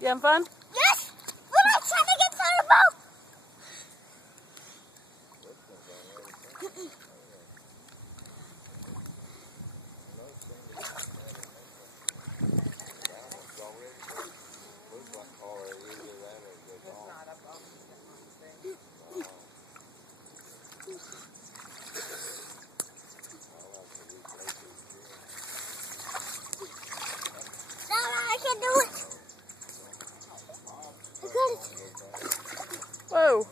You having fun? Yes! We're not trying to get on a boat! I can do it! I got it! Whoa.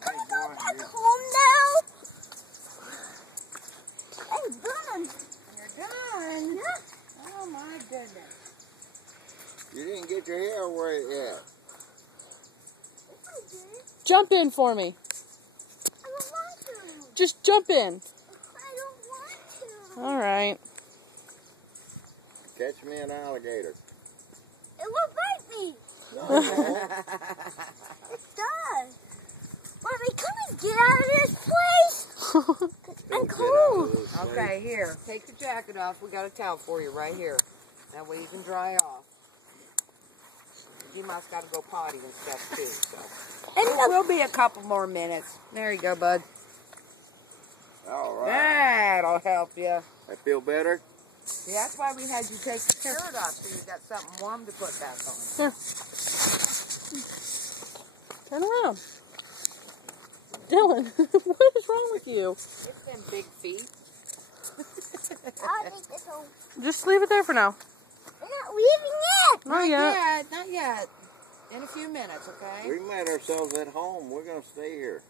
Can we go back home now? I'm done. You're done? Yeah. Oh my goodness. You didn't get your hair wet yet. I did. Jump in for me. I don't want to. Just jump in. I don't want to. All right. Catch me an alligator. It will bite me. No, It does. Mommy, can we get out of this place? I'm cold. Okay, here. Take the jacket off. We got a towel for you right here. That way you can dry off. You must got to go potty and stuff too. So. And it will be a couple more minutes. There you go, bud. All right. That'll help you. I feel better. See, that's why we had you take the shirt off so you got something warm to put back on. Here. Turn around. Dylan, what is wrong with you? It's them big feet. I'll take this home. Just leave it there for now. We're not leaving yet. Not yet. Not yet. In a few minutes, okay? We made ourselves at home. We're going to stay here.